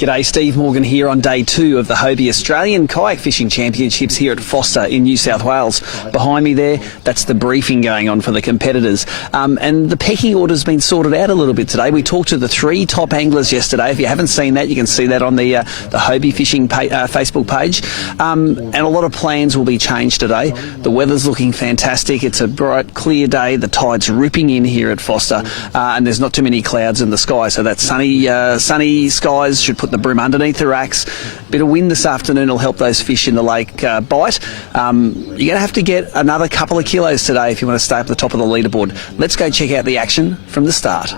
G'day, Steve Morgan here on day 2 of the Hobie Australian Kayak Fishing Championships here at Forster in New South Wales. Behind me there, that's the briefing going on for the competitors. And the pecking order's been sorted out a little bit today. We talked to the 3 top anglers yesterday. If you haven't seen that, you can see that on the Hobie Fishing Facebook page. And a lot of plans will be changed today. The weather's looking fantastic. It's a bright, clear day. The tide's ripping in here at Forster, and there's not too many clouds in the sky, so that sunny skies should put the bream underneath the racks. Bit of wind this afternoon will help those fish in the lake bite. You're going to have to get another couple of kilos today if you want to stay up the top of the leaderboard. Let's go check out the action from the start.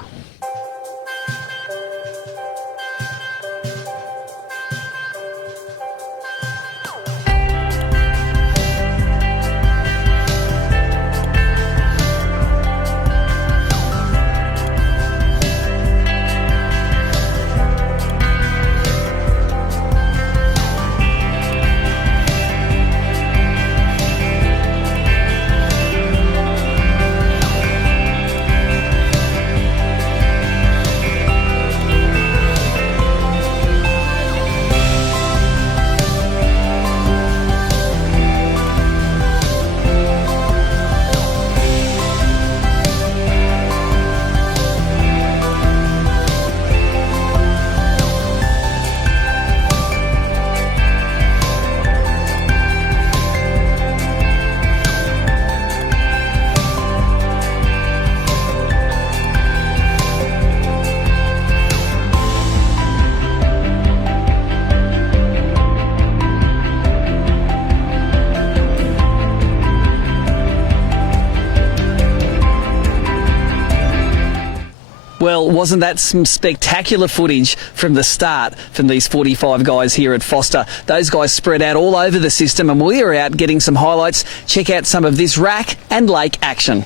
Well, wasn't that some spectacular footage from the start from these 45 guys here at Forster? Those guys spread out all over the system, and we are out getting some highlights. Check out some of this rack and lake action.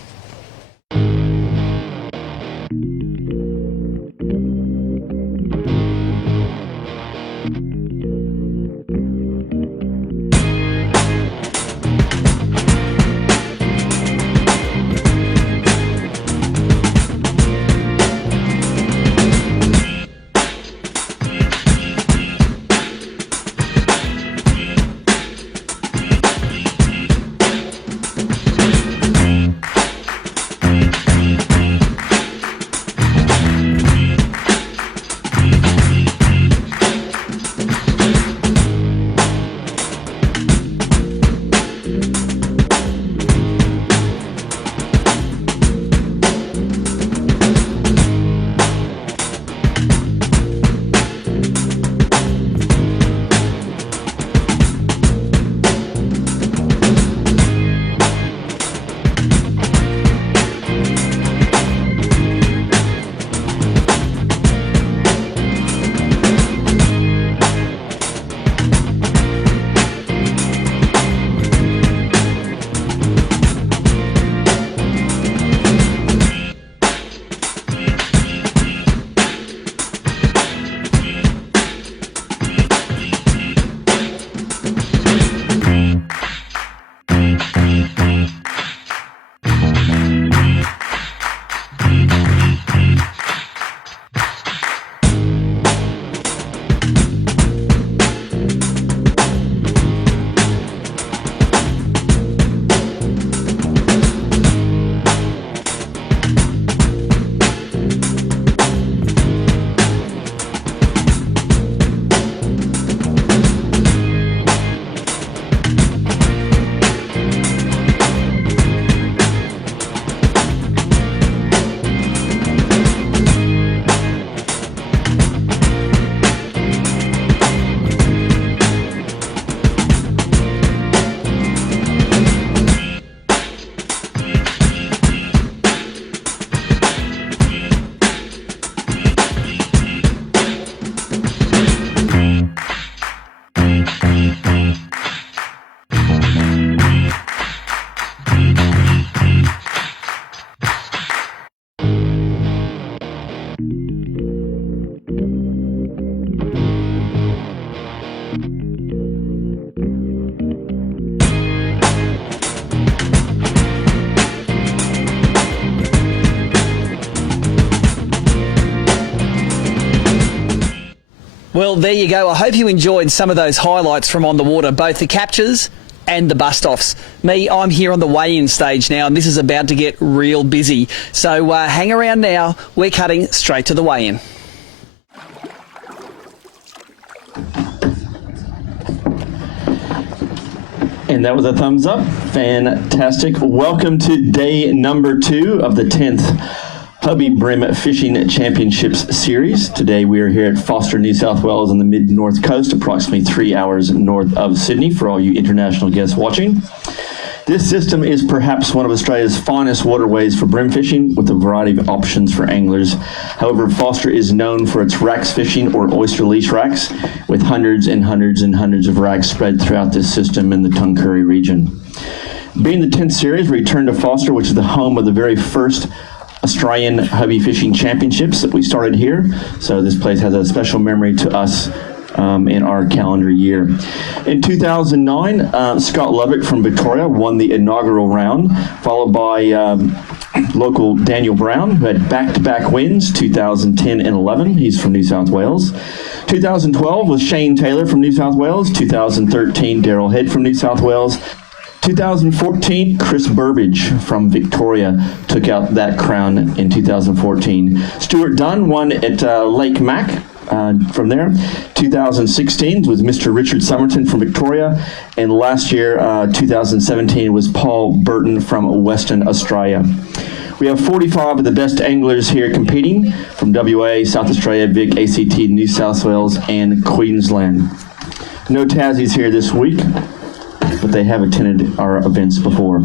Well, there you go. I hope you enjoyed some of those highlights from on the water, both the captures and the bust-offs. Me, I'm here on the weigh-in stage now, and this is about to get real busy. So hang around now. We're cutting straight to the weigh-in. And that was a thumbs up. Fantastic. Welcome to day number 2 of the 10th Hobie Bream Fishing Championships Series. Today we are here at Forster, New South Wales on the mid-north coast, approximately 3 hours north of Sydney for all you international guests watching. This system is perhaps one of Australia's finest waterways for bream fishing, with a variety of options for anglers. However, Forster is known for its racks fishing, or oyster leash racks, with hundreds and hundreds and hundreds of racks spread throughout this system in the Tuncurry region. Being the 10th series, we return to Forster, which is the home of the very first Australian Hobie Fishing Championships that we started here. So this place has a special memory to us in our calendar year. In 2009, Scott Lubbock from Victoria won the inaugural round, followed by local Daniel Brown, who had back-to-back wins, 2010 and 11. He's from New South Wales. 2012 was Shane Taylor from New South Wales. 2013, Daryl Head from New South Wales. 2014, Chris Burbage from Victoria took out that crown in 2014. Stuart Dunn won at Lake Mac. From there, 2016 was Mr. Richard Somerton from Victoria, and last year, 2017, was Paul Burton from Western Australia. We have 45 of the best anglers here competing from WA, South Australia, Vic, ACT, New South Wales, and Queensland. No Tassies here this week, but they have attended our events before.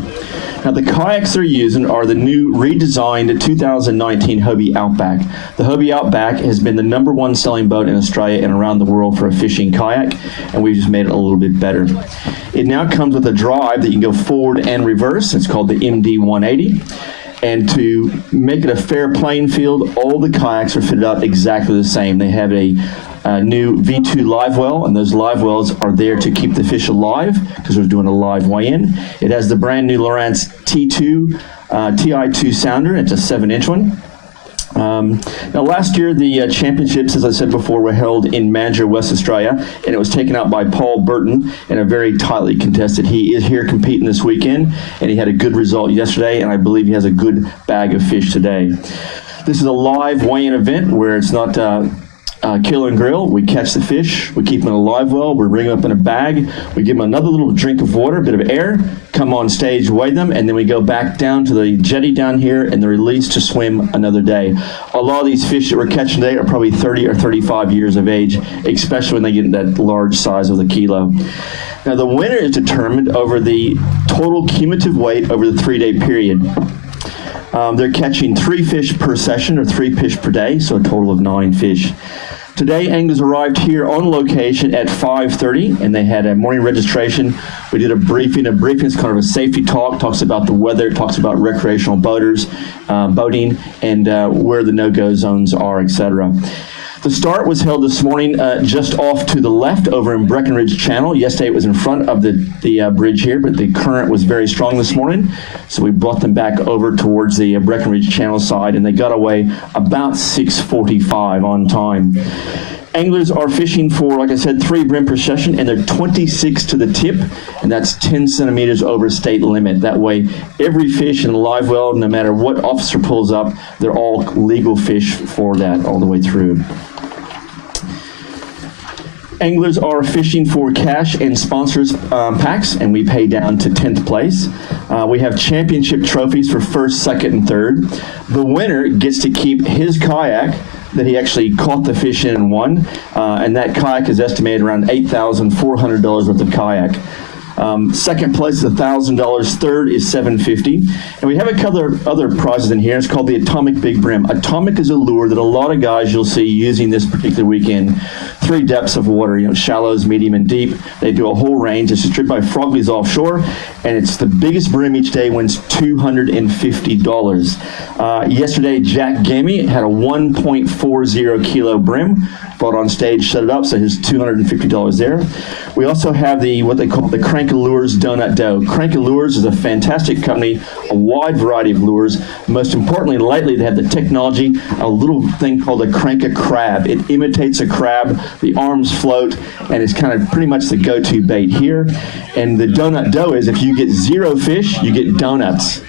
Now, the kayaks they're using are the new redesigned 2019 Hobie Outback. The Hobie Outback has been the #1 selling boat in Australia and around the world for a fishing kayak, and we've just made it a little bit better. It now comes with a drive that you can go forward and reverse. It's called the MD 180. And to make it a fair playing field, all the kayaks are fitted out exactly the same. They have a new V2 live well, and those live wells are there to keep the fish alive because we're doing a live weigh-in. It has the brand new Lowrance T2 TI2 sounder. It's a 7-inch one. Now, last year the championships, as I said before, were held in Mandurah, West Australia, and it was taken out by Paul Burton in a very tightly contested. He is here competing this weekend, and he had a good result yesterday, and I believe he has a good bag of fish today. This is a live weigh-in event where it's not kill and grill. We catch the fish, we keep them in a live well, we bring them up in a bag, we give them another little drink of water, a bit of air, come on stage, weigh them, and then we go back down to the jetty down here and they're released to swim another day. A lot of these fish that we're catching today are probably 30 or 35 years of age, especially when they get that large size of the kilo. Now, the winner is determined over the total cumulative weight over the 3-day period. They're catching 3 fish per session, or 3 fish per day, so a total of 9 fish. Today, anglers arrived here on location at 5:30, and they had a morning registration. We did a briefing. A briefing is kind of a safety talk, talks about the weather, talks about recreational boaters, boating, and where the no-go zones are, etc. The start was held this morning just off to the left over in Breckenridge Channel. Yesterday it was in front of the bridge here, but the current was very strong this morning, so we brought them back over towards the Breckenridge Channel side, and they got away about 6:45 on time. Anglers are fishing for, like I said, 3 bream per session, and they're 26 to the tip, and that's 10 centimeters over state limit. That way, every fish in a live well, no matter what officer pulls up, they're all legal fish for that all the way through. Anglers are fishing for cash and sponsors packs, and we pay down to 10th place. We have championship trophies for 1st, 2nd, and 3rd. The winner gets to keep his kayak that he actually caught the fish in and won, and that kayak is estimated around $8,400 worth of kayak. Second place is $1,000. Third is $750. And we have a couple other prizes in here. It's called the Atomic Big Brim. Atomic is a lure that a lot of guys you'll see using this particular weekend. 3 depths of water, shallows, medium, and deep. They do a whole range. It's distributed by Frogley's Offshore, and it's the biggest brim each day wins $250. Yesterday, Jack Gammy had a 1.40 kilo brim. Brought on stage, set it up, so his $250 there. We also have what they call the crank Lures Donut Dough. Crank Lures is a fantastic company, a wide variety of lures. Most importantly, lately they have the technology, a little thing called a Crank a Crab. It imitates a crab, the arms float, and it's kind of pretty much the go-to bait here. And the donut dough is if you get 0 fish, you get donuts.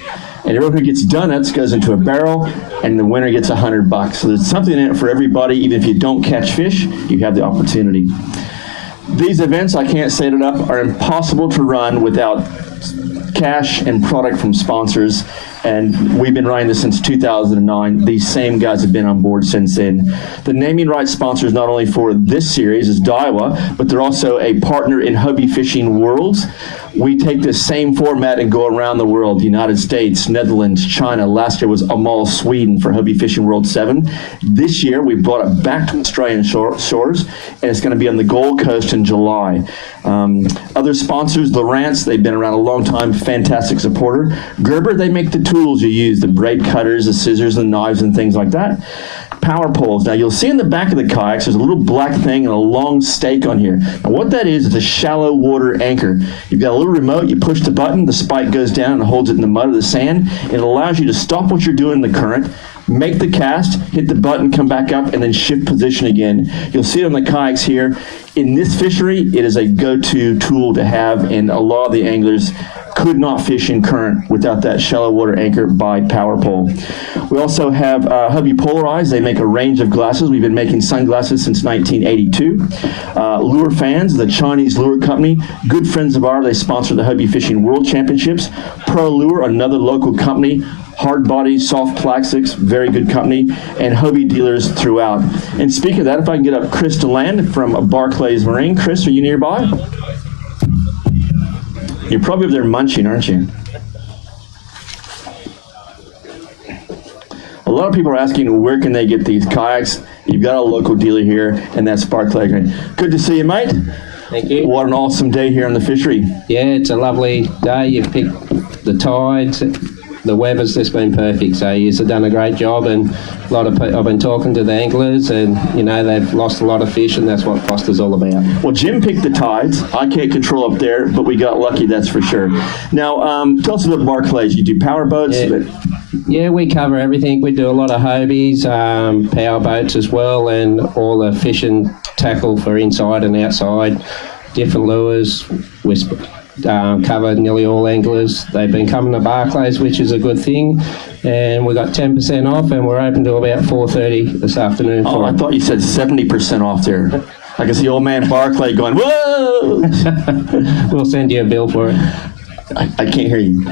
And everyone who gets donuts goes into a barrel, and the winner gets $100. So there's something in it for everybody. Even if you don't catch fish, you have the opportunity. These events, I can't say it enough, are impossible to run without cash and product from sponsors. And we've been running this since 2009. These same guys have been on board since then. The naming rights sponsors not only for this series is Daiwa, but they're also a partner in Hobie Fishing Worlds. We take this same format and go around the world, United States, Netherlands, China. Last year was Amal, Sweden for Hobie Fishing World 7. This year we brought it back to Australian shores, and it's going to be on the Gold Coast in July. Other sponsors, Lowrance, they've been around a long time, fantastic supporter. Gerber, they make the tools you use, the braid cutters, the scissors, and knives, and things like that. Power poles. Now you'll see in the back of the kayaks there's a little black thing and a long stake on here. Now what that is a shallow water anchor. You've got a little remote, you push the button, the spike goes down and holds it in the mud or the sand. It allows you to stop what you're doing in the current, make the cast, hit the button, come back up, and then shift position again. You'll see it on the kayaks here. In this fishery, it is a go-to tool to have, and a lot of the anglers could not fish in current without that shallow water anchor by power pole. We also have Hobie Polarized. They make a range of glasses. We've been making sunglasses since 1982. Lure Fans, the Chinese lure company, good friends of ours. They sponsor the Hobie Fishing World Championships. Pro Lure, another local company. Hard body, soft plastics, very good company, and Hobie dealers throughout. And speaking of that, if I can get up Chris DeLand from Barclays Marine. Chris, are you nearby? You're probably over there munching, aren't you? A lot of people are asking where can they get these kayaks. You've got a local dealer here, and that's Barclays Marine. Good to see you, mate. Thank you. What an awesome day here on the fishery. Yeah, it's a lovely day. You've picked the tides. The weather's just been perfect, so you've done a great job, and a lot of people, I've been talking to the anglers, and you know they've lost a lot of fish, and that's what Forster's all about. Well, Jim picked the tides. I can't control up there, but we got lucky, that's for sure. Now, tell us about Barclays. You do power boats? Yeah, we cover everything. We do a lot of Hobies, power boats as well, and all the fishing tackle for inside and outside, different lures. We cover nearly all anglers. They've been coming to Barclays, which is a good thing, and we got 10% off, and we're open to about 4:30 this afternoon. Oh, I thought you said 70% off there. I can see old man Barclay going, whoa! We'll send you a bill for it. I can't hear you.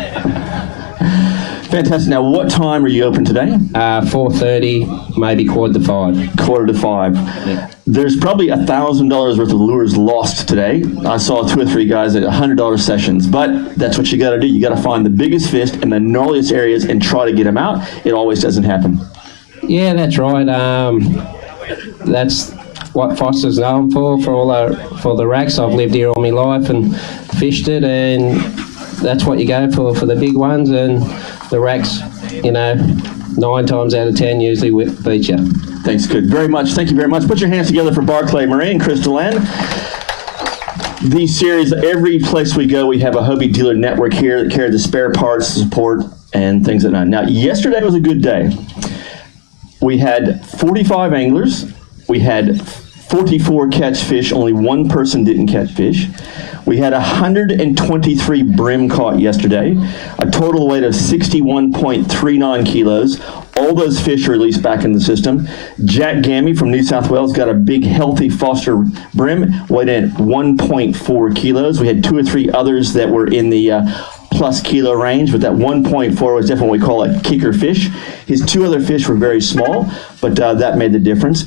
Fantastic. Now, what time are you open today? 4:30, maybe 4:45. 4:45. Yeah. There's probably $1,000 worth of lures lost today. I saw 2 or 3 guys at $100 sessions, but that's what you got to do. You got to find the biggest fish in the gnarliest areas and try to get them out. It always doesn't happen. Yeah, that's right. That's what Forster's known for the racks. I've lived here all my life and fished it, and that's what you go for the big ones, and the racks, you know, 9 times out of 10 usually beat you. Thanks, good. Very much. Thank you very much. Put your hands together for Barclay Marine, Chris DeLand. These series, every place we go, we have a Hobie dealer network here that carry the spare parts, support, and things like that. Now, yesterday was a good day. We had 45 anglers. We had 44 catch fish. Only 1 person didn't catch fish. We had 123 brim caught yesterday, a total weight of 61.39 kilos. All those fish are released back in the system. Jack Gammy from New South Wales got a big, healthy Forster brim, weighed in at 1.4 kilos. We had 2 or 3 others that were in the plus kilo range, but that 1.4 was definitely what we call a kicker fish. His 2 other fish were very small, but that made the difference.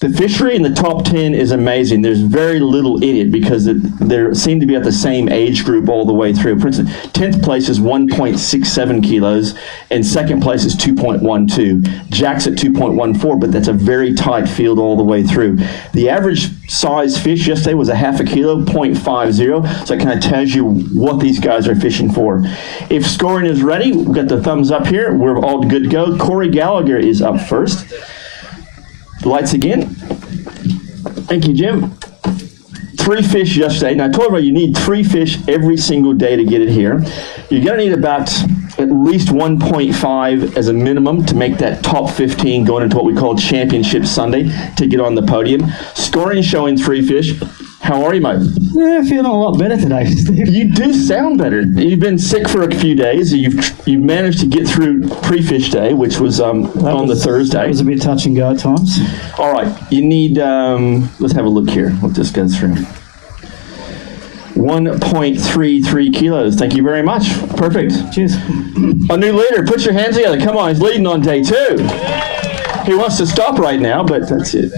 The fishery in the top 10 is amazing. There's very little in it because they seem to be at the same age group all the way through. For instance, 10th place is 1.67 kilos, and second place is 2.12. Jack's at 2.14, but that's a very tight field all the way through. The average size fish yesterday was a half a kilo, 0.50, so it kind of tells you what these guys are fishing for. If scoring is ready, we've got the thumbs up here. We're all good to go. Corey Gallagher is up first. Lights again. Thank you, Jim. 3 fish yesterday. Now, I told everybody you need 3 fish every single day to get it here. You're going to need about at least 1.5 as a minimum to make that top 15 going into what we call Championship Sunday to get on the podium. Scoring showing 3 fish. How are you, mate? Yeah, feeling a lot better today, Steve. You do sound better. You've been sick for a few days. You've managed to get through pre-fish day, which was on the Thursday. That was a bit touch and go at times. All right, you need, let's have a look here, what this goes through. 1.33 kilos. Thank you very much. Perfect. Cheers. A new leader, put your hands together. Come on, he's leading on day 2. He wants to stop right now, but that's it.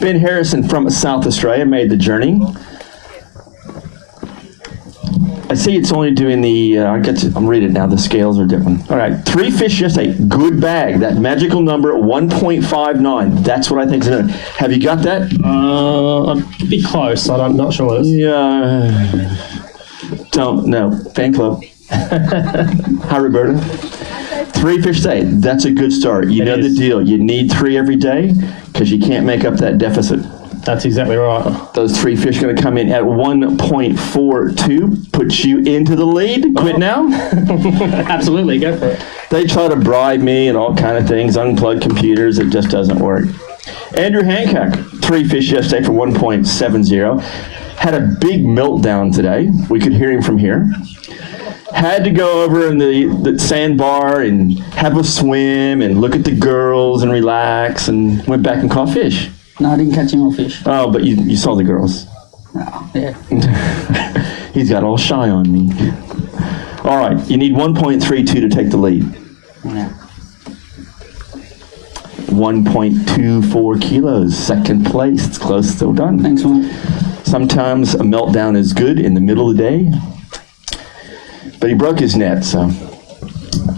Ben Harrison from South Australia made the journey. I see it's only doing the, I'm reading it now, the scales are different. All right, 3 fish yesterday, good bag. That magical number, 1.59. That's what I think is in it. Have you got that? I'd be close. I'm not sure what it is. Yeah. Don't know. Fan club. Hi, Roberta. 3 fish a day. That's a good start. You know the deal. You need 3 every day because you can't make up that deficit. That's exactly right. Those 3 fish are going to come in at 1.42. Puts you into the lead. Quit now? Absolutely, go for it. They try to bribe me and all kind of things. Unplug computers. It just doesn't work. Andrew Hancock, 3 fish yesterday for 1.70. Had a big meltdown today. We could hear him from here. Had to go over in the sandbar and have a swim and look at the girls and relax, and went back and caught fish. No, I didn't catch any more fish. Oh, but you saw the girls. Oh, yeah. He's got all shy on me. All right, you need 1.32 to take the lead. Yeah. 1.24 kilos, second place. It's close, still done. Thanks, man. Sometimes a meltdown is good in the middle of the day. But he broke his net, so.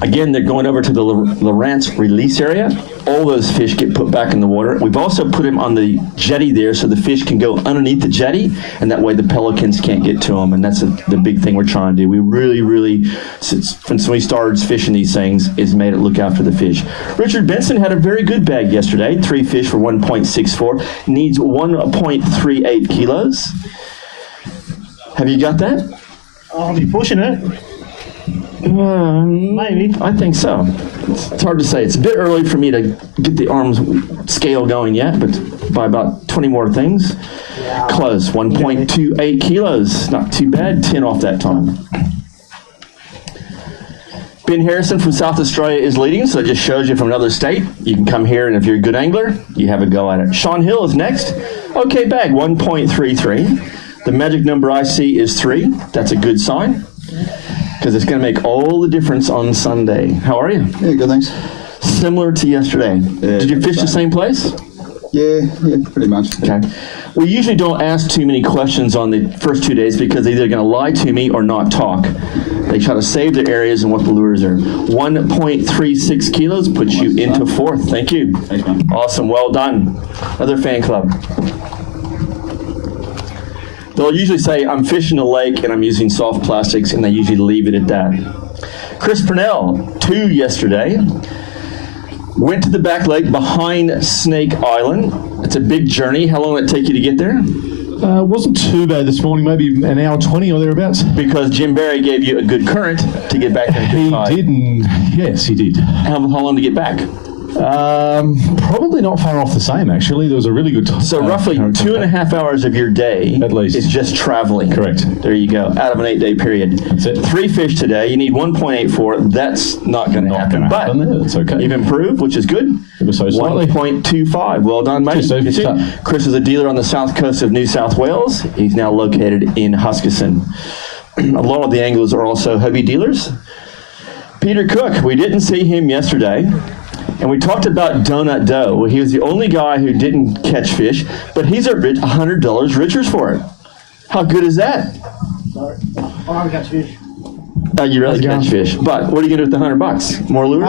Again, they're going over to the Lawrence release area. All those fish get put back in the water. We've also put him on the jetty there so the fish can go underneath the jetty, and that way the pelicans can't get to them, and that's the big thing we're trying to do. We really, since we started fishing these things, is made it look after the fish. Richard Benson had a very good bag yesterday, 3 fish for 1.64, needs 1.38 kilos. Have you got that? I'll be pushing it. Maybe. I think so. It's hard to say. It's a bit early for me to get the arms scale going yet, but by about 20 more things, close. 1.28 kilos. Not too bad. 10 off that time. Ben Harrison from South Australia is leading, so it just shows you from another state. You can come here, and if you're a good angler, you have a go at it. Sean Hill is next. Okay, bag, 1.33. The magic number I see is 3. That's a good sign, because it's going to make all the difference on Sunday. How are you? Yeah, good, thanks. Similar to yesterday. Did you fish the same place? Yeah, pretty much. Okay. We usually don't ask too many questions on the first 2 days because they're either going to lie to me or not talk. They try to save their areas and what the lures are. 1.36 kilos puts you into 4th. Thank you. Thanks, man. Awesome. Well done. Another fan club. They'll usually say, I'm fishing a lake and I'm using soft plastics, and they usually leave it at that. Chris Purnell, 2 yesterday. Went to the back lake behind Snake Island. It's a big journey. How long did it take you to get there? Wasn't too bad this morning, maybe an hour 20 or thereabouts. Because Jim Barry gave you a good current to get back there. He did, and yes, he did. How long to get back? Probably not far off the same, actually. There was a really good time. So roughly 2.5 hours of your day at least is just traveling. Correct. There you go. Out of an 8-day period. That's it. 3 fish today. You need 1.84. That's not going to happen. But that's okay. You've improved, which is good. It was so slightly. 1.25. Well done, mate. Cheers, Steve. Chris is a dealer on the south coast of New South Wales. He's now located in Huskisson. A lot of the anglers are also Hobie dealers. Peter Cook, we didn't see him yesterday. And we talked about Donut Doe. Well, he was the only guy who didn't catch fish, but he's at $100 riches for it. How good is that? Sorry. I haven't catch fish. You really catch fish. But what are you going to do with the $100? More lures?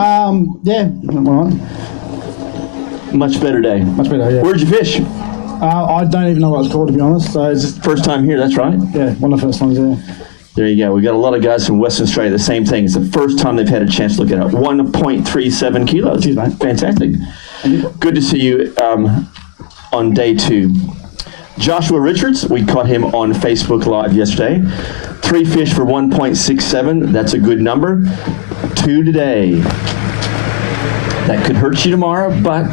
Yeah. All right. Much better day. Much better, yeah. Where'd you fish? I don't even know what it's called, to be honest. So it's just, First time here, that's right. yeah, one of the first ones, yeah. There you go. We've got a lot of guys from Western Australia, the same thing. It's the first time they've had a chance to look at it. 1.37 kilos. Cheers, mate. Fantastic. Good to see you on day 2. Joshua Richards, we caught him on Facebook Live yesterday. 3 fish for 1.67. That's a good number. 2 today. That could hurt you tomorrow, but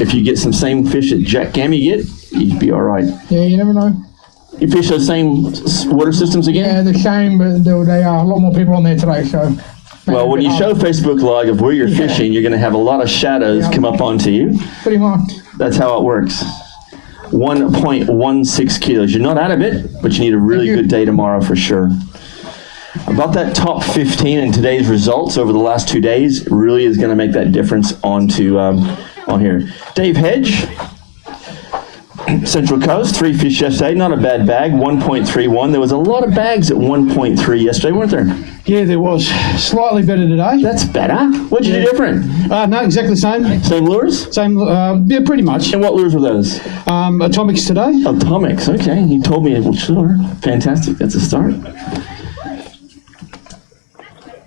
if you get some same fish that Jack Gammy get, you'd be all right. Yeah, you never know. You fish those same water systems again? Yeah, the same, but they are a lot more people on there today, so. Well, when you show Facebook Live of where you're fishing, you're going to have a lot of shadows come up onto you. Pretty much. That's how it works. 1.16 kilos. You're not out of it, but you need a really good day tomorrow for sure. About that top 15 in today's results over the last 2 days really is going to make that difference on here. Dave Hedge, Central Coast, 3 fish yesterday. Not a bad bag, 1.31. There was a lot of bags at 1.3 yesterday, weren't there? Yeah, there was. Slightly better today. That's better. What'd you do different? No, exactly the same. Same lures? Same, yeah, pretty much. And what lures were those? Atomics today. Atomics, okay. You told me which lure. Fantastic. That's a start.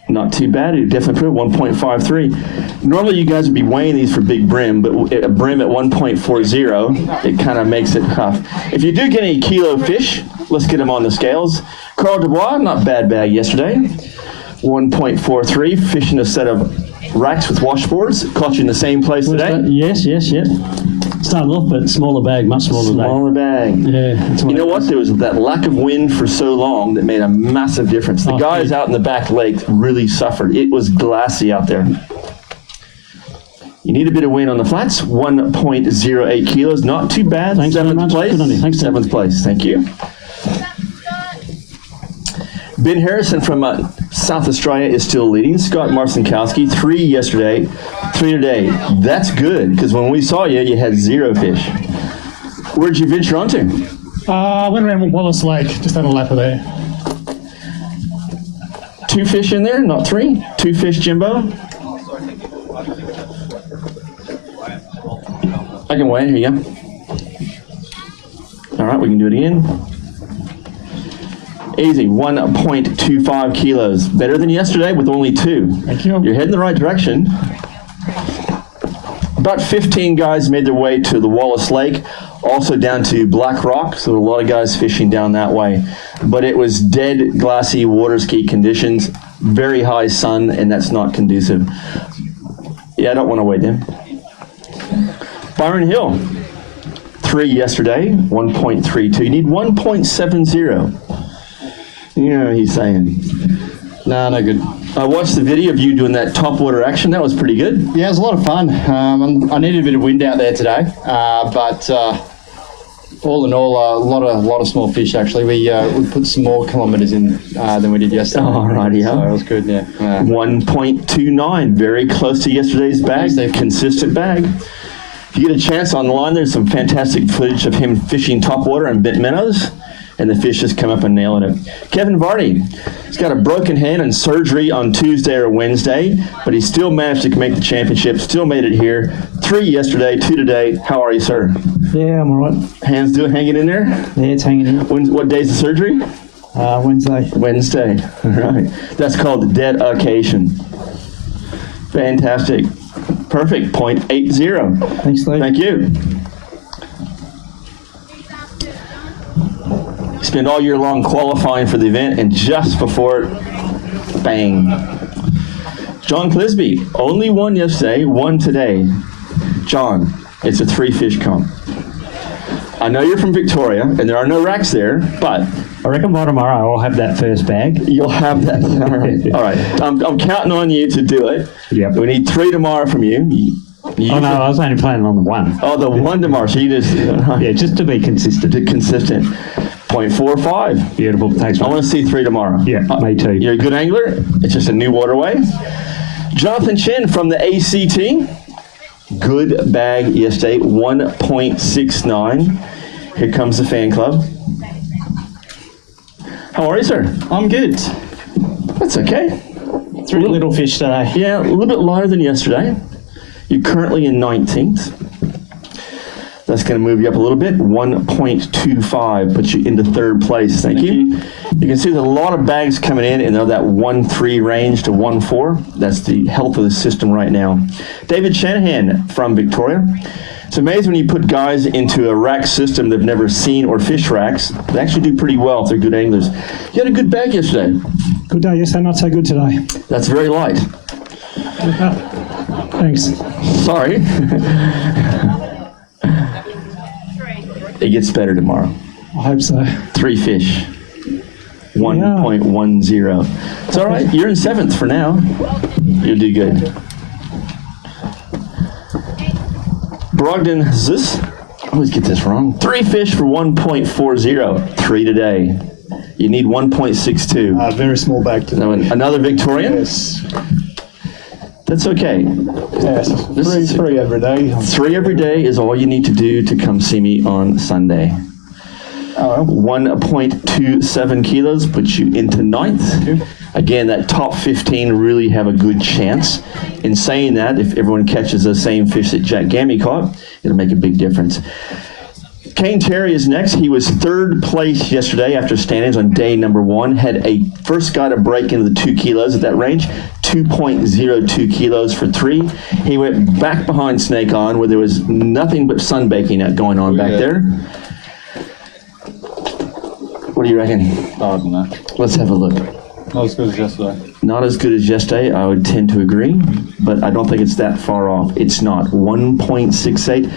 Not too bad. You definitely put 1.53. Normally you guys would be weighing these for big brim, but a brim at 1.40, it kind of makes it tough. If you do get any kilo fish, let's get them on the scales. Carl Dubois, not bad bag yesterday. 1.43, fishing a set of racks with washboards. Caught you in the same place today. Yes. Started off, but smaller bag, much smaller bag. Yeah. That's You know what? There was that lack of wind for so long that made a massive difference. The guys out in the back lake really suffered. It was glassy out there. You need a bit of wind on the flats. 1.08 kilos. Not too bad. Thanks very much. Place. Good on you. Thanks, Dave. 7th place. Thank you. Ben Harrison from South Australia is still leading. Scott Marcinkowski, 3 yesterday, 3 today. That's good, because when we saw you, you had 0 fish. Where'd you venture onto? I went around Wallis Lake, just had a lap of there. 2 fish in there, not 3? 2 fish, Jimbo? I can wait, here you go. All right, we can do it again. Easy, 1.25 kilos. Better than yesterday with only 2. Thank you. You're heading the right direction. About 15 guys made their way to the Wallis Lake, also down to Black Rock, so a lot of guys fishing down that way. But it was dead, glassy water ski conditions, very high sun, and that's not conducive. Yeah, I don't want to wait them. Byron Hill, 3 yesterday, 1.32. You need 1.70. You know what he's saying. No, no good. I watched the video of you doing that top water action. That was pretty good. Yeah, it was a lot of fun. I needed a bit of wind out there today, but all in all, a lot of small fish actually. We put some more kilometres in than we did yesterday. Oh, righty, so it was good. Yeah. 1.29, very close to yesterday's bag. Consistent bag. If you get a chance online, there's some fantastic footage of him fishing topwater and bent minnows, and the fish just come up and nailing it. Kevin Vardy, he's got a broken hand and surgery on Tuesday or Wednesday, but he still managed to make the championship, still made it here. 3 yesterday, 2 today. How are you, sir? Yeah, I'm all right. Hands hanging in there? Yeah, it's hanging in. What day's the surgery? Wednesday. Wednesday, all right. That's called dedication. Fantastic. Perfect, 0.80. Thanks, Steve. Thank you. Spend all year long qualifying for the event, and just before it, bang. John Clisby, only 1 yesterday, 1 today. John, it's a 3-fish comp. I know you're from Victoria, and there are no racks there, but I reckon by tomorrow I'll have that first bag. you'll have that. All right. All right. I'm counting on you to do it. Yep. We need 3 tomorrow from you. Oh no, I was only planning on the 1. Oh, the 1 tomorrow. So you just Yeah, just to be consistent. consistent. 0.45. Beautiful. Thanks, I mate. want to see 3 tomorrow. Yeah, me too. You're a good angler. It's just a new waterway. Jonathan Chen from the ACT. Good bag yesterday. 1.69. Here comes the fan club. How are you, sir? I'm good. That's okay. 3 little fish today. Yeah, a little bit lighter than yesterday. You're currently in 19th. That's going to move you up a little bit. 1.25 puts you into 3rd place. Thank you. You can see there's a lot of bags coming in they're that 1.3 range to 1.4. That's the health of the system right now. David Shanahan from Victoria. It's amazing when you put guys into a rack system they've never seen or fish racks, they actually do pretty well if they're good anglers. You had a good bag yesterday. Good day, yesterday, not so good today. That's very light. Thanks. Sorry. It gets better tomorrow. I hope so. 3 fish. 1.10. It's all right. You're in 7th for now. You'll do good. Brogdon Zus. I always get this wrong. 3 fish for 1.40. 3 today. You need 1.62. Very small bag today. Now, another Victorian? Yes. That's okay. Yes. Three every day. 3 every day is all you need to do to come see me on Sunday. 1.27 kilos puts you into 9th. Again, that top 15 really have a good chance. In saying that, if everyone catches the same fish that Jack Gammy caught, it'll make a big difference. Kane Terry is next. He was 3rd place yesterday after standings on day number 1. Had a first guy to break into the 2 kilos at that range, 2.02 kilos for 3. He went back behind Snake On where there was nothing but sunbaking going on back there. What do you reckon? I don't know. Let's have a look. Not as good as yesterday. Not as good as yesterday, I would tend to agree, but I don't think it's that far off. It's not. 1.68.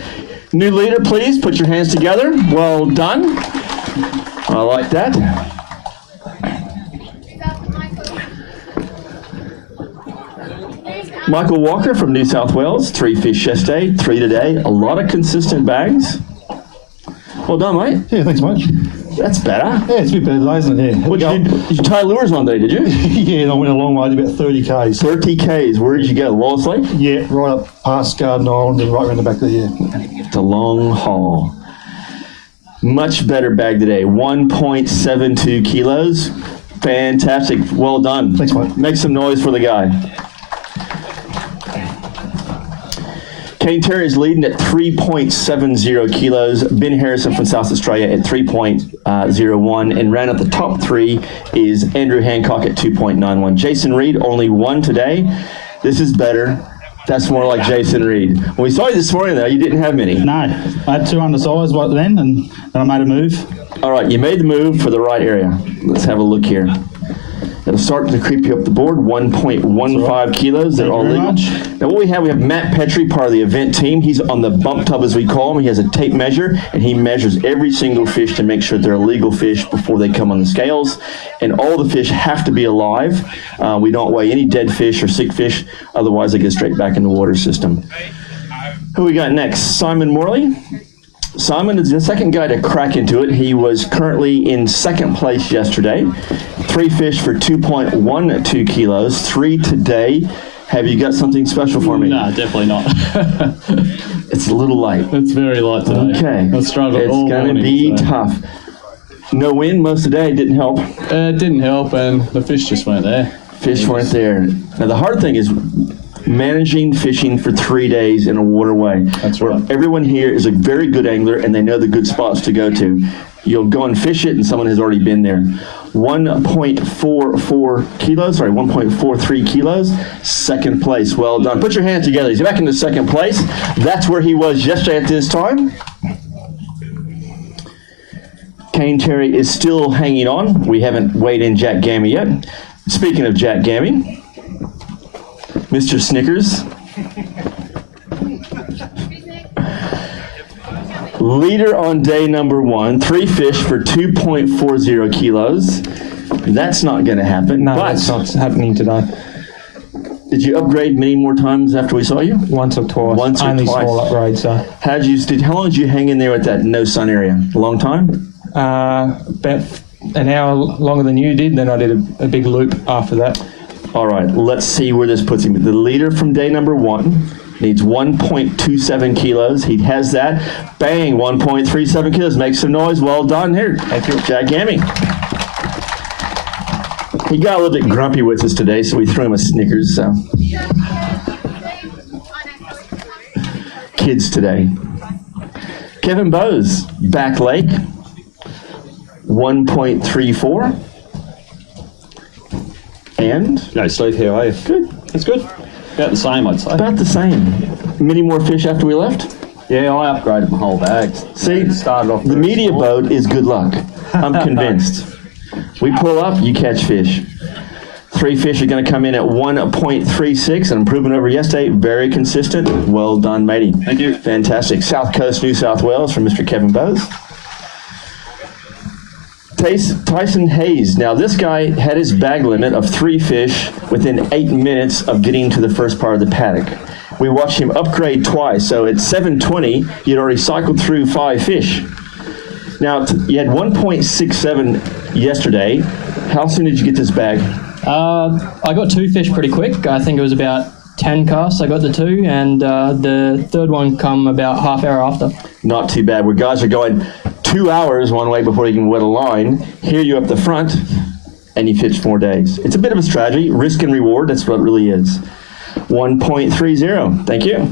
New leader, please, put your hands together. Well done. I like that. Michael Walker from New South Wales, 3 fish yesterday, 3 today. A lot of consistent bags. Well done, mate. Yeah, thanks, mate. That's better. Yeah, it's a bit better today, isn't it? Yeah. What did you tie lures one day, did you? Yeah, and I went a long way, about 30 Ks. 30 Ks. Where did you go? Wallis Lake? Yeah, right up past Garden Island and right around the back there, yeah. It's a long haul. Much better bag today. 1.72 kilos. Fantastic. Well done. Thanks, mate. Make some noise for the guy. Kane Terry is leading at 3.70 kilos. Ben Harrison from South Australia at 3.01. And round out the top 3 is Andrew Hancock at 2.91. Jason Reed, only 1 today. This is better. That's more like Jason Reed. When we saw you this morning, though, you didn't have many. No, I had 2 undersized right then, and then I made a move. All right, you made the move for the right area. Let's have a look here. It'll start to creep you up the board, 1.15 kilos. They're all legal. Now what we have Matt Petrie, part of the event team. He's on the bump tub, as we call him. He has a tape measure, and he measures every single fish to make sure they're legal fish before they come on the scales. And all the fish have to be alive. We don't weigh any dead fish or sick fish, otherwise they get straight back in the water system. Who we got next? Simon Morley. Simon is the second guy to crack into it. He was currently in 2nd place yesterday. 3 fish for 2.12 kilos, 3 today. Have you got something special for me? No, definitely not. It's a little light. It's very light today. Okay. I struggled It's all going to morning, be so. tough. No wind most of the day, didn't help. It didn't help, and the fish just weren't there. Fish weren't there. Now the hard thing is managing fishing for 3 days in a waterway. That's right. Where everyone here is a very good angler and they know the good spots to go to. You'll go and fish it and someone has already been there. 1.44 kilos, sorry, 1.43 kilos, 2nd place. Well done. Put your hands together. He's back into 2nd place. That's where he was yesterday at this time. Kane Terry is still hanging on. We haven't weighed in Jack Gammy yet. Speaking of Jack Gammy, Mr. Snickers. Leader on day number 1, 3 fish for 2.40 kilos. That's not going to happen. No, but that's not happening today. did you upgrade many more times after we saw you? Once or twice. Once or Only twice. small upgrades, so. How long did you hang in there at that no sun area? A long time? About an hour longer than you did, then I did a big loop after that. All right, let's see where this puts him. The leader from day number 1 needs 1.27 kilos. He has that. Bang, 1.37 kilos. Make some noise. Well done. Here, thank you, Jack Gammy. He got a little bit grumpy with us today, so we threw him a Snickers. So, kids today. Kevin Bowes, Back Lake, 1.34. And? No, Steve, how are you? Good. It's good. About the same, I'd say. About the same. Many more fish after we left? Yeah, I upgraded my whole bag. See, Started off the very media small. boat is good luck. I'm convinced. We pull up, you catch fish. 3 fish are going to come in at 1.36, an improvement over yesterday. Very consistent. Well done, matey. Thank you. Fantastic. South Coast, New South Wales from Mr. Kevin Bowes. Tyson Hayes. Now, this guy had his bag limit of 3 fish within 8 minutes of getting to the first part of the paddock. We watched him upgrade twice, so at 7:20, he'd already cycled through 5 fish. Now, you had 1.67 yesterday. How soon did you get this bag? I got 2 fish pretty quick. I think it was about 10 casts. I got the 2, and the third one come about half hour after. Not too bad. Where guys are going 2 hours one way before you can wet a line. Here you up the front, and you fish 4 days. It's a bit of a strategy. Risk and reward, that's what it really is. 1.30. Thank you.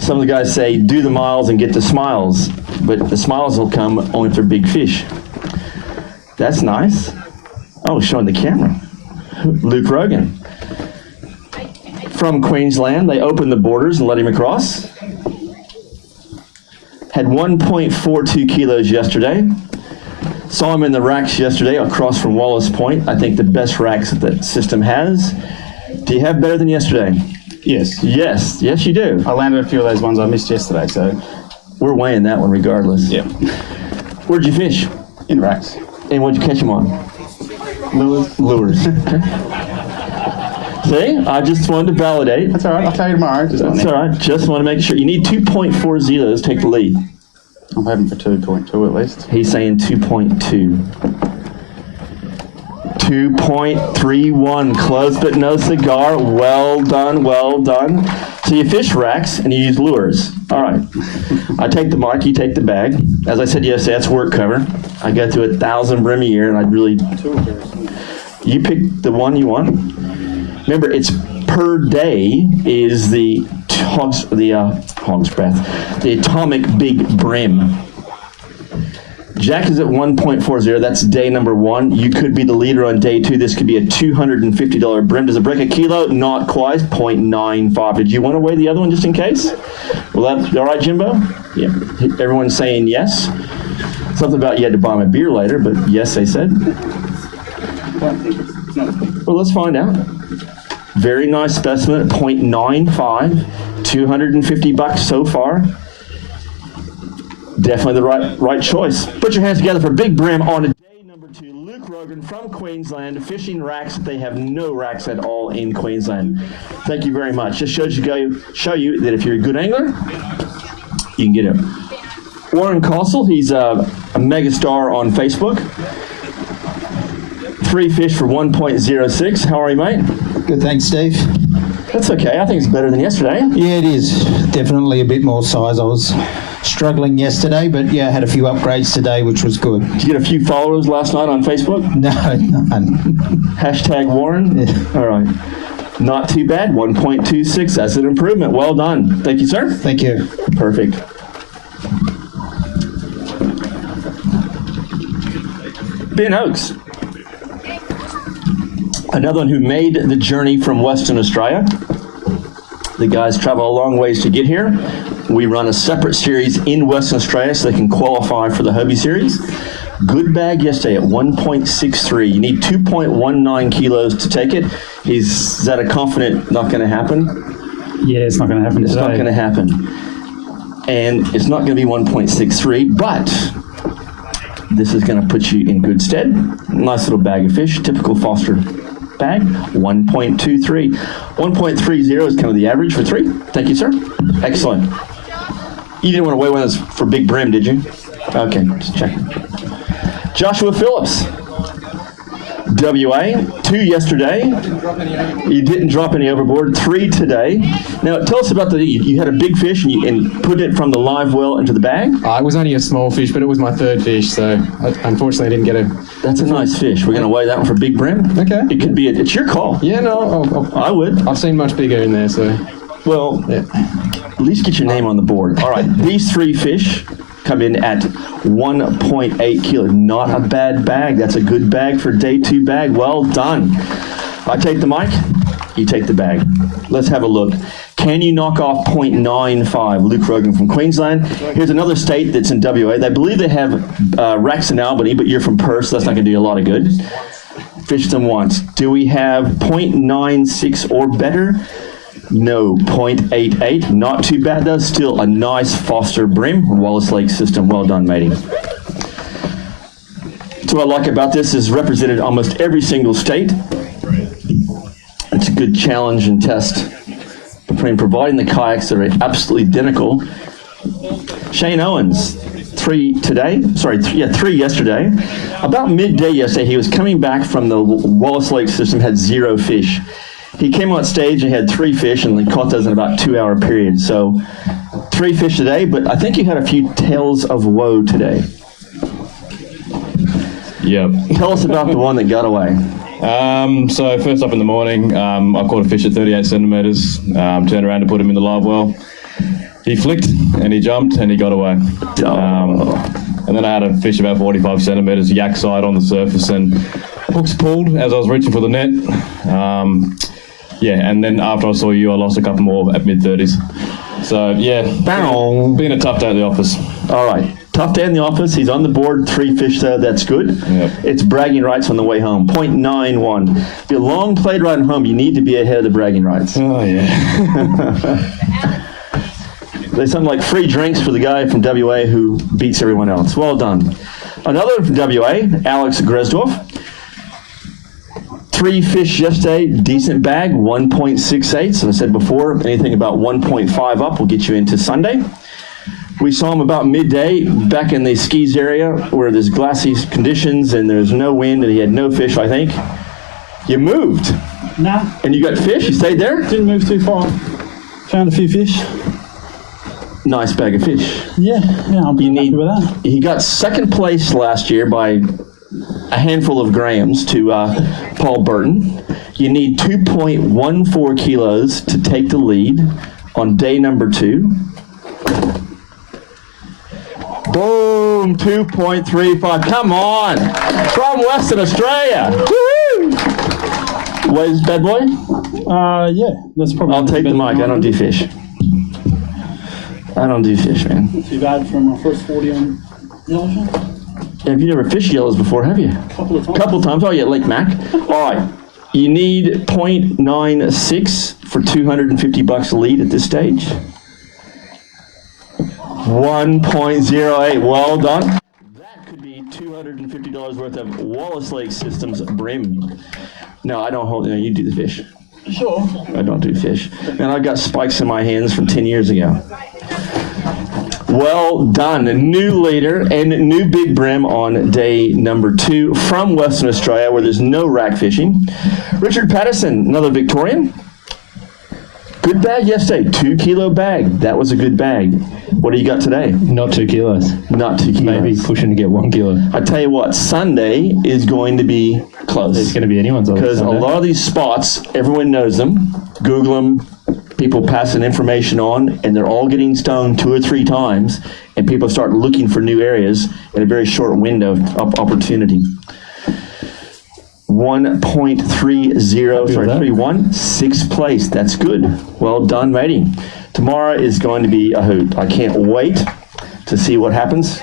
Some of the guys say, do the miles and get the smiles. But the smiles will come only if they're big fish. That's nice. Oh, showing the camera. Luke Rogan. From Queensland, they opened the borders and let him across. Had 1.42 kilos yesterday. Saw him in the racks yesterday across from Wallis Point. I think the best racks that the system has. Do you have better than yesterday? Yes. Yes, yes you do. I landed a few of those ones I missed yesterday, so. We're weighing that one regardless. Yeah. Where'd you fish? In racks. And what'd you catch them on? Lures. Lures. See, I just wanted to validate. That's all right. I'll tell you tomorrow. That's all right. Just want to make sure. You need 2.40 to take the lead. I'm hoping for 2.2 at least. He's saying 2.2. 2.31. Close but no cigar. Well done, well done. So you fish racks and you use lures. All right. I take the mark, you take the bag. As I said yesterday, that's work cover. I go through 1,000 brim a year and I really... You pick the one you want. Remember, it's per day is the hog's breath, the atomic big brim. Jack is at 1.40. That's day number 1. You could be the leader on day 2. This could be a $250 brim. Does it break a kilo? Not quite. 0.95. Did you want to weigh the other one just in case? Well, that's all right, Jimbo? Yeah. Everyone's saying yes. Something about you had to buy him a beer later, but yes, they said. Well, let's find out. Very nice specimen at 0.95. $250 so far. Definitely the right choice. Put your hands together for Big Brim on day number 2. Luke Rogan from Queensland, fishing racks. They have no racks at all in Queensland. Thank you very much. Just show you that if you're a good angler, you can get him. Warren Castle, he's a megastar on Facebook. 3 fish for 1.06. How are you, mate? Good, thanks, Steve. That's okay. I think it's better than yesterday. Yeah, it is. Definitely a bit more size. I was struggling yesterday, but yeah, I had a few upgrades today, which was good. Did you get a few followers last night on Facebook? No, none. Hashtag Warren? Yeah. All right. Not too bad. 1.26. That's an improvement. Well done. Thank you, sir. Thank you. Perfect. Ben Oakes. Another one who made the journey from Western Australia. The guys travel a long ways to get here. We run a separate series in Western Australia so they can qualify for the Hobie Series. Good bag yesterday at 1.63. You need 2.19 kilos to take it. Is that a confident not going to happen? Yeah, it's not going to happen It's today. not going to happen. And it's not going to be 1.63, but this is going to put you in good stead. Nice little bag of fish, typical Forster bag, 1.23. 1.30 is kind of the average for 3. Thank you, sir. Excellent. You didn't want to weigh one that's for Big Brim, did you? Okay, just checking. Joshua Phillips. WA, 2 yesterday. You didn't drop any overboard. 3 today. Now, tell us about you had a big fish and put it from the live well into the bag? It was only a small fish, but it was my 3rd fish, so unfortunately I didn't get a... That's a nice fish. We're going to weigh that one for Big Brim. Okay. It could be, it's your call. Yeah, no, I would. I've seen much bigger in there, so... Well, yeah. At least get your name on the board. All right, these 3 fish come in at 1.8 kilos. Not a bad bag. That's a good bag for day 2 bag. Well done. I take the mic. you take the bag. Let's have a look. Can you knock off 0.95? Luke Rogan from Queensland. Here's another state that's in WA. They believe they have racks in Albany, but you're from Perth, so that's not going to do you a lot of good. Fished them once. Do we have 0.96 or better? No, 0.88. Not too bad though. Still a nice Forster brim. Wallis Lake system. Well done, matey. So what I like about this is represented almost every single state. It's a good challenge and test between providing the kayaks that are absolutely identical. Shane Owens, 3 yesterday. About midday yesterday, he was coming back from the Wallis Lake system, had 0 fish. He came on stage and had 3 fish and caught those in about 2-hour period. So 3 fish today, but I think you had a few tales of woe today. Yep. Tell us about the one that got away. So first up in the morning, I caught a fish at 38 centimetres, turned around to put him in the live well. He flicked and he jumped and he got away. And then I had a fish about 45 centimetres, yak side on the surface, and hooks pulled as I was reaching for the net. And then after I saw you, I lost a couple more at mid-30s. So yeah, been a tough day at the office. All right. Tough day in the office. He's on the board. 3 fish there. That's good. Yep. It's bragging rights on the way home. 0.91. If you're long played riding home, you need to be ahead of the bragging rights. Oh, yeah. They sound like free drinks for the guy from WA who beats everyone else. Well done. Another from WA, Alex Griesdorf. 3 fish yesterday, decent bag, 1.68. So I said before, anything about 1.5 up will get you into Sunday. We saw him about midday back in the skis area where there's glassy conditions and there's no wind and he had no fish, I think. You moved. Nah. And you got fish? You stayed there? Didn't move too far. Found a few fish. Nice bag of fish. Yeah, I'm pretty happy with that. He got second place last year by a handful of grams to Paul Burton. You need 2.14 kilos to take the lead on day number 2. Boom, 2.35. Come on. From Western Australia. Woo! What is bad boy? Yeah, that's probably. I'll take the mic. I don't do fish. I don't do fish, man. Not too bad for my first 40 on yellowfin. Have you never fished yellows before, have you? A couple of times. Oh, yeah, Lake Mac. All right. You need 0.96 for $250 a lead at this stage. 1.08. Well done. That could be $250 worth of Wallis Lake Systems brim. No, I don't hold. No, you do the fish. Sure. I don't do fish. Man, I got spikes in my hands from 10 years ago. Well done. A new leader and new big brim on day number 2 from Western Australia where there's no rack fishing. Richard Patterson, another Victorian. Good bag yesterday, 2 kilo bag. That was a good bag. What do you got today? Not 2 kilos. Not 2 kilos. Maybe pushing to get 1 kilo. I tell you what, Sunday is going to be close. It's going to be anyone's. Because a lot of these spots, everyone knows them. Google them. People passing information on, and they're all getting stung 2 or 3 times, and people start looking for new areas in a very short window of opportunity. 31, 6th place. That's good. Well done, matey. Tomorrow is going to be a hoot. I can't wait to see what happens.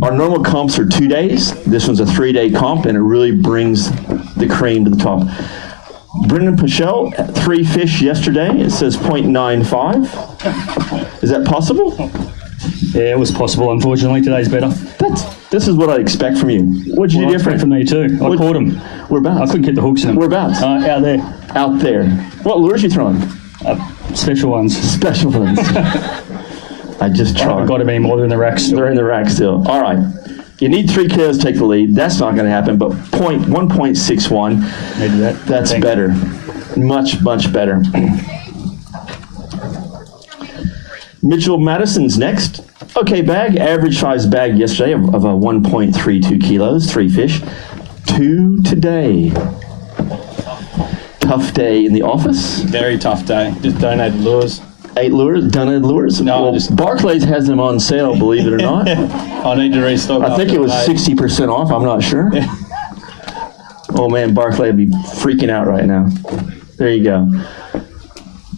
Our normal comps are 2 days. This one's a 3-day comp, and it really brings the cream to the top. Brendan Pichelle, 3 fish yesterday. It says 0.95. Is that possible? Yeah, it was possible. Unfortunately, today's better. This is what I expect from you. What'd you do different? From me too. I caught them. Whereabouts? I couldn't get the hooks in them. Whereabouts? Out there. Out there. What lures you throwing? Special ones. Special ones. I just tried. I haven't got them anymore. They're in the rack still. They're in the rack still. All right. You need 3 kilos to take the lead. That's not going to happen, but 1.61. Maybe that. That's better. Much, much better. Mitchell Madison's next. Okay, bag. Average size bag yesterday of a 1.32 kilos, 3 fish. 2 today. Tough day in the office. Very tough day. Just donated lures. 8 lures, donated lures? No, well, Barclays has them on sale, believe it or not. I need to restock. I think it was 60% off, I'm not sure. Oh man, Barclay would be freaking out right now. There you go.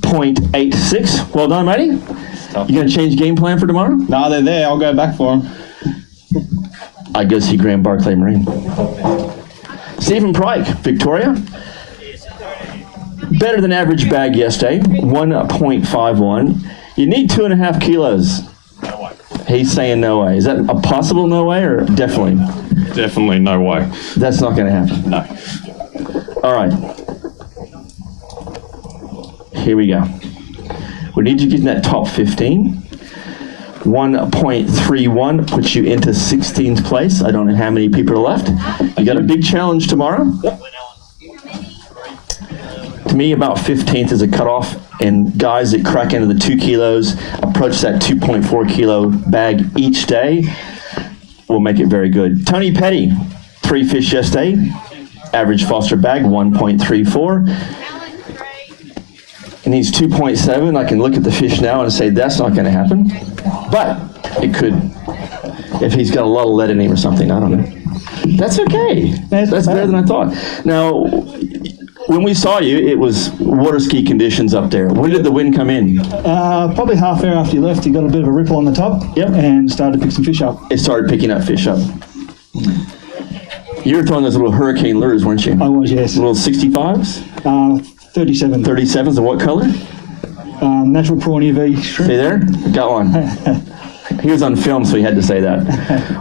0.86. Well done, matey. You going to change game plan for tomorrow? No, they're there. I'll go back for them. I go see Grand Barclay Marine. Stephen Pryke, Victoria. Better than average bag yesterday, 1.51. You need 2.5 kilos. No way. He's saying no way. Is that a possible no way or definitely? Definitely no way. That's not going to happen. No. All right. Here we go. We need you to get in that top 15. 1.31 puts you into 16th place. I don't know how many people are left. You got a big challenge tomorrow. To me, about 15th is a cutoff, and guys that crack into the 2 kilos, approach that 2.4 kilo bag each day, will make it very good. Tony Petty, 3 fish yesterday, average Forster bag 1.34. It needs 2.7. I can look at the fish now and say that's not going to happen, but it could if he's got a lot of lead in him or something. I don't know. That's okay. That's better than I thought. Now, when we saw you, it was water ski conditions up there. When did the wind come in? Probably half hour after you left, you got a bit of a ripple on the top. Yep. And started to pick some fish up. It started picking up fish up. You were throwing those little hurricane lures, weren't you? I was, yes. Little 65s? 37. 37s, of what color? Natural prawn EV shrimp. See there? Got one. He was on film, so he had to say that.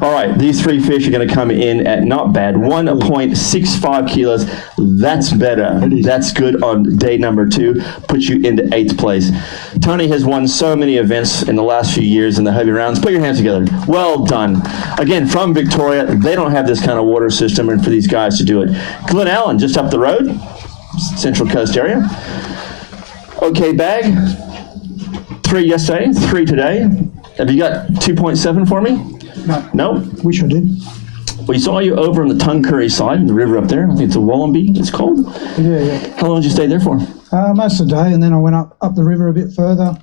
All right, these 3 fish are going to come in at not bad, 1.65 kilos. That's better. That's good on day number 2. Puts you into 8th place. Tony has won so many events in the last few years in the Hobie rounds. Put your hands together. Well done. Again, from Victoria, they don't have this kind of water system, and for these guys to do it. Glen Allen, just up the road, Central Coast area. Okay, bag. 3 yesterday, 3 today. Have you got 2.7 for me? No? Wish I did. We saw you over on the Tuncurry side, the river up there. I think it's a Wallenby, it's called. Yeah. How long did you stay there for? Most of the day, and then I went up the river a bit further.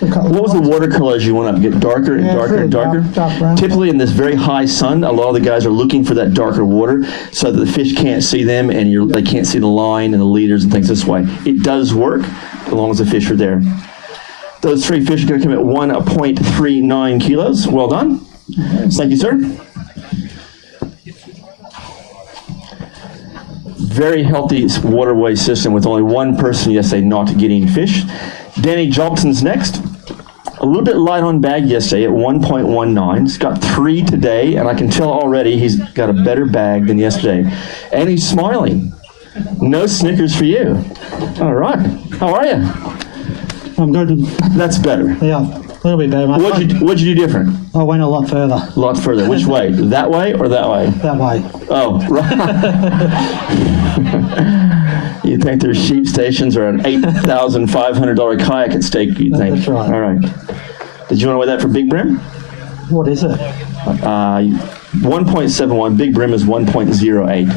What was the watercolor as you went up? Get darker and darker and darker? Dark brown. Typically in this very high sun, a lot of the guys are looking for that darker water so that the fish can't see them and they can't see the line and the leaders and things this way. It does work as long as the fish are there. Those 3 fish are going to come at 1.39 kilos. Well done. Thank you, sir. Very healthy waterway system with only 1 person yesterday not getting fish. Danny Jobson's next. A little bit light on bag yesterday at 1.19. He's got 3 today, and I can tell already he's got a better bag than yesterday. And he's smiling. No Snickers for you. All right. How are you? I'm good. That's better. Yeah, a little bit better, mate. What'd you do different? I went a lot further. A lot further. Which way? That way or that way? That way. Oh, right. You think there's sheep stations or an $8,500 kayak at stake, you think? That's right. All right. Did you want to weigh that for Big Brim? What is it? 1.71. Big Brim is 1.08.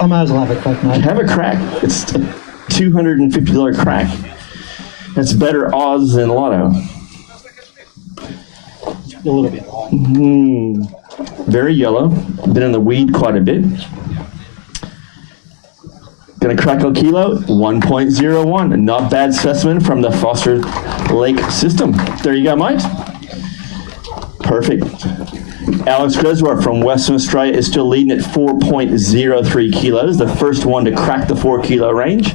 I might as well have a crack, mate. Have a crack. It's a $250 crack. That's better odds than Lotto. A little bit. Very yellow. Been in the weed quite a bit. Gonna crack a kilo, 1.01. Not bad specimen from the Forster Lake system. There you go, mate. Perfect. Alex Griesdorf from Western Australia is still leading at 4.03 kilos, the first one to crack the 4 kilo range.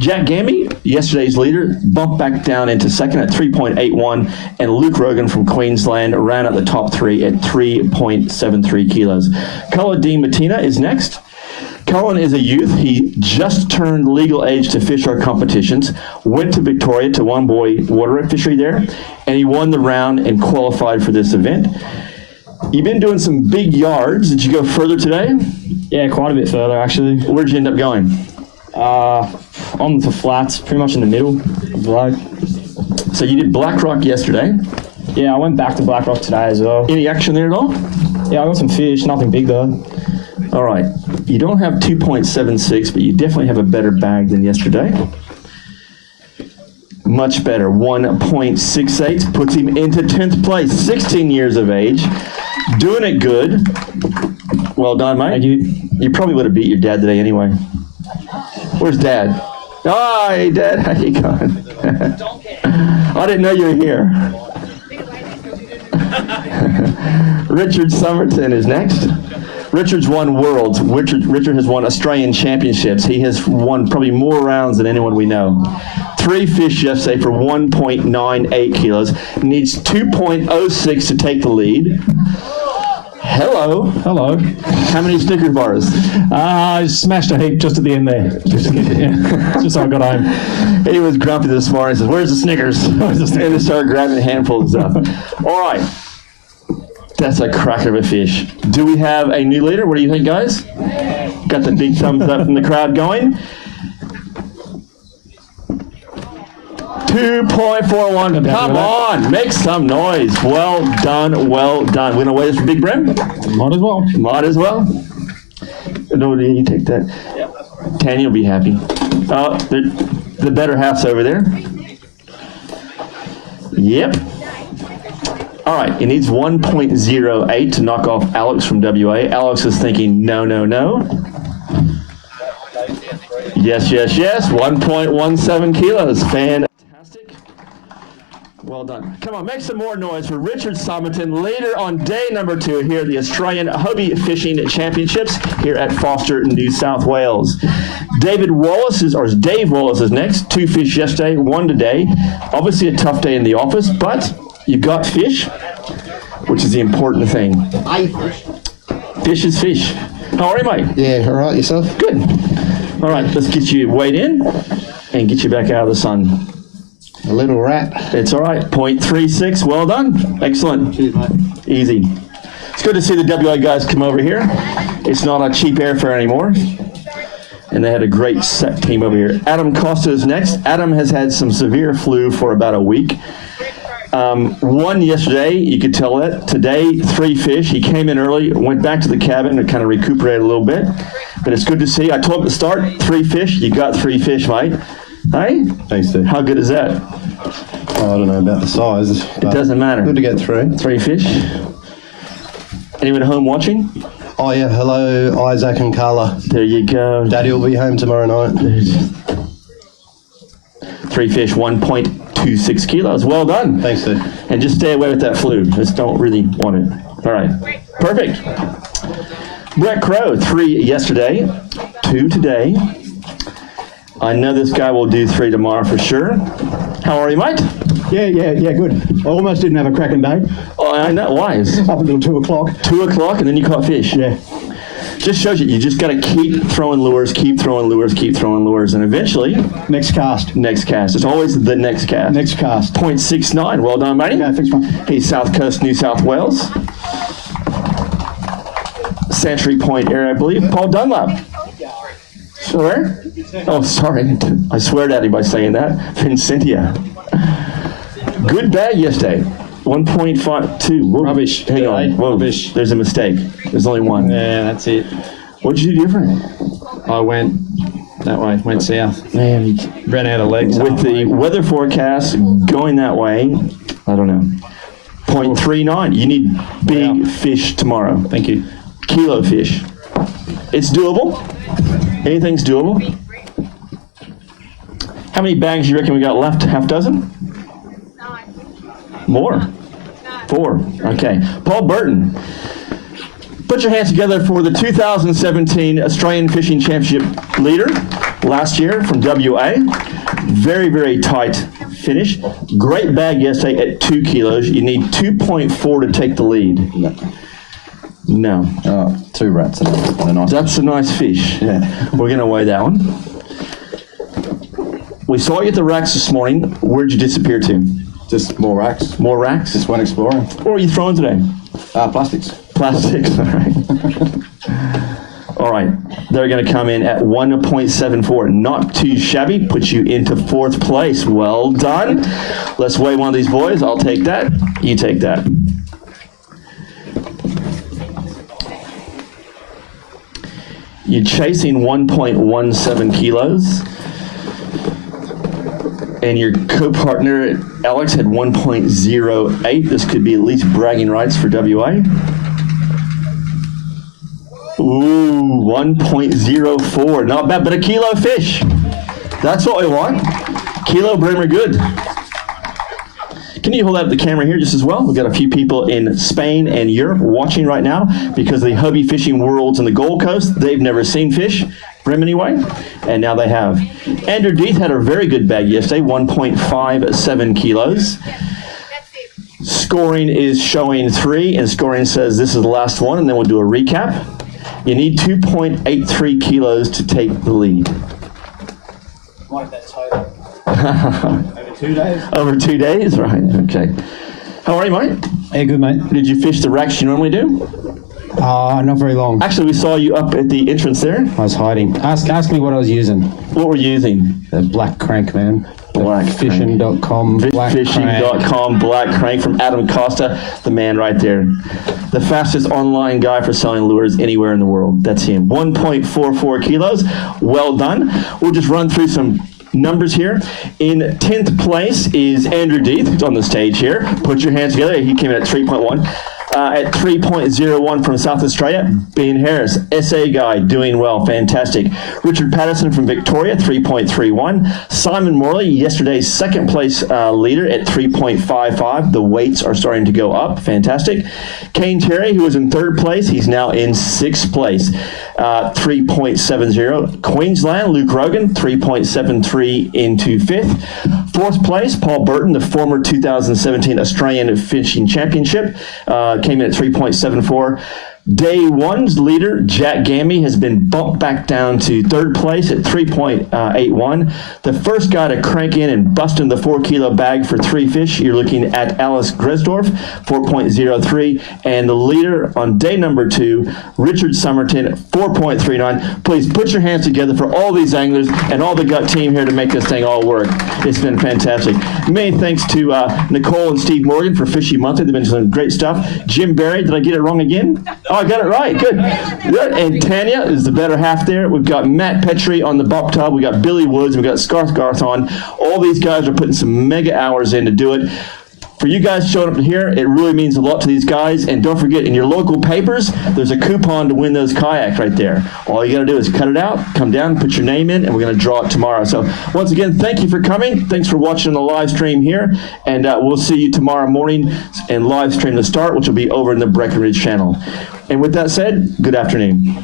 Jack Gamby, yesterday's leader, bumped back down into second at 3.81, and Luke Rogan from Queensland ran at the top 3 at 3.73 kilos. Cullen D. Matina is next. Cullen is a youth. He just turned legal age to fish our competitions, went to Victoria to One Boy Water Fishery there, and he won the round and qualified for this event. You've been doing some big yards. Did you go further today? Yeah, quite a bit further, actually. Where'd you end up going? On the flats, pretty much in the middle of the lake. So you did Black Rock yesterday? Yeah, I went back to Black Rock today as well. Any action there at all? Yeah, I got some fish, nothing big though. All right. You don't have 2.76, but you definitely have a better bag than yesterday. Much better. 1.68 puts him into 10th place, 16 years of age. Doing it good. Well done, mate. Thank you. You probably would have beat your dad today anyway. Where's Dad? Oh, hey, Dad, how you going? I didn't know you were here. Richard Somerton is next. Richard's won worlds. Richard has won Australian championships. He has won probably more rounds than anyone we know. 3 fish yesterday for 1.98 kilos. Needs 2.06 to take the lead. Hello. Hello. How many Snickers bars? I smashed a heap just at the end there. Just so I got home. He was grumpy this morning. He says, "Where's the Snickers?" And they started grabbing a handful of stuff. All right. That's a cracker of a fish. Do we have a new leader? What do you think, guys? Got the big thumbs up from the crowd going. 2.41. Come on, make some noise. Well done, well done. We're going to weigh this for Big Brim? Might as well. Might as well. No, you take that. Tanya will be happy. Oh, the better half's over there. Yep. All right, he needs 1.08 to knock off Alex from WA. Alex is thinking, no, no, no. Yes, yes, yes. 1.17 kilos. Fantastic. Well done. Come on, make some more noise for Richard Somerton later on day number 2 here at the Australian Hobie Fishing Championships here at Forster, New South Wales. Dave Wallis is next. 2 fish yesterday, 1 today. Obviously a tough day in the office, but you got fish, which is the important thing. Fish is fish. How are you, mate? Yeah, all right, yourself? Good. All right, let's get you weighed in and get you back out of the sun. A little rat. It's all right. 0.36. Well done. Excellent. Cheers, mate. Easy. It's good to see the WA guys come over here. It's not a cheap airfare anymore. And they had a great set team over here. Adam Costa is next. Adam has had some severe flu for about a week. 1 yesterday, you could tell that. Today, 3 fish. He came in early, went back to the cabin to kind of recuperate a little bit. But it's good to see. I told him at the start, 3 fish. You got 3 fish, mate. Hey? Thanks, Steve. How good is that? I don't know about the size. It doesn't matter. Good to get 3. 3 fish. Anyone at home watching? Oh, yeah. Hello, Isaac and Carla. There you go. Daddy will be home tomorrow night. 3 fish, 1.26 kilos. Well done. Thanks, Steve. And just stay away with that flu. Just don't really want it. All right. Perfect. Brett Crow, 3 yesterday, 2 today. I know this guy will do 3 tomorrow for sure. How are you, mate? Yeah, good. I almost didn't have a cracking day. Oh, I know. Why? Up until 2 o'clock. 2 o'clock, and then you caught fish. Yeah. Just shows you just got to keep throwing lures, keep throwing lures, keep throwing lures, and eventually... Next cast. Next cast. It's always the next cast. Next cast. 0.69. Well done, matey. Yeah, thanks, mate. He's South Coast, New South Wales. Century Point area, I believe. Paul Dunlap. Where? Oh, sorry. I swear at him by saying that. Vincentia. Good bag yesterday. 1.52. Whoa. Rubbish. Hang on. Whoa. Rubbish. There's a mistake. There's only one. Yeah, that's it. What did you do different? I went that way, went south. Man, you Ran out of legs. with the weather forecast going that way, I don't know. 0.39. You need big fish tomorrow. Thank you. Kilo fish. It's doable. Anything's doable. How many bags do you reckon we got left? Half dozen? 9. More? 9. 4. Okay. Paul Burton. Put your hands together for the 2017 Australian Fishing Championship leader last year from WA. Very, very tight finish. Great bag yesterday at 2 kilos. You need 2.4 to take the lead. No. Oh, 2 rats and a nice. That's a nice fish. Yeah. We're going to weigh that one. We saw you at the racks this morning. Where'd you disappear to? Just more racks. More racks? Just went exploring. What were you throwing today? Plastics. Plastics, all right. All right, they're going to come in at 1.74. Not too shabby. Puts you into 4th place. Well done. Let's weigh one of these boys. I'll take that. You take that. You're chasing 1.17 kilos. And your co-partner, Alex, had 1.08. This could be at least bragging rights for WA. Ooh, 1.04. Not bad, but a kilo fish. That's what we want. Kilo bream are good. Can you hold up the camera here just as well? We've got a few people in Spain and Europe watching right now because of the Hobie Fishing Worlds on the Gold Coast. They've never seen fish, bream anyway, and now they have. Andrew Deeth had a very good bag yesterday, 1.57 kilos. Scoring is showing 3, and scoring says this is the last one, and then we'll do a recap. You need 2.83 kilos to take the lead. Like that total. Over 2 days? Over 2 days? Right, okay. How are you, mate? Yeah, good, mate. Did you fish the wrecks you normally do? Not very long. Actually, we saw you up at the entrance there. I was hiding. Ask me what I was using. What were you using? The black crank, man. Blackfishing.com. Fishing.com, black crank from Adam Costa, the man right there. The fastest online guy for selling lures anywhere in the world. That's him. 1.44 kilos. Well done. We'll just run through some numbers here. In 10th place is Andrew Deeth, who's on the stage here. Put your hands together. He came in at 3.1. At 3.01 from South Australia, Ben Harris, SA guy, doing well, fantastic. Richard Patterson from Victoria, 3.31. Simon Morley, yesterday's second place leader at 3.55. The weights are starting to go up, fantastic. Kane Terry, who was in 3rd place, he's now in 6th place, 3.70. Queensland, Luke Rogan, 3.73 into 5th. 4th place, Paul Burton, the former 2017 Australian Fishing Championship, came in at 3.74. Day one's leader, Jack Gamby, has been bumped back down to 3rd place at 3.81. The first guy to crank in and bust in the 4-kilo bag for 3 fish, you're looking at Alex Griesdorf, 4.03. And the leader on day number 2, Richard Somerton, 4.39. Please put your hands together for all these anglers and all the gut team here to make this thing all work. It's been fantastic. Many thanks to Nicole and Steve Morgan for Fishy Monthly. They've been doing great stuff. Jim Barry, did I get it wrong again? Oh, I got it right. Good. Good. And Tanya is the better half there. We've got Matt Petrie on the bop tub. We've got Billy Woods. We've got Scarth Garth on. All these guys are putting some mega hours in to do it. For you guys showing up here, it really means a lot to these guys. And don't forget, in your local papers, there's a coupon to win those kayaks right there. All you got to do is cut it out, come down, put your name in, and we're going to draw it tomorrow. So once again, thank you for coming. Thanks for watching the live stream here. And we'll see you tomorrow morning and live stream the start, which will be over in the Breckenridge Channel. And with that said, good afternoon.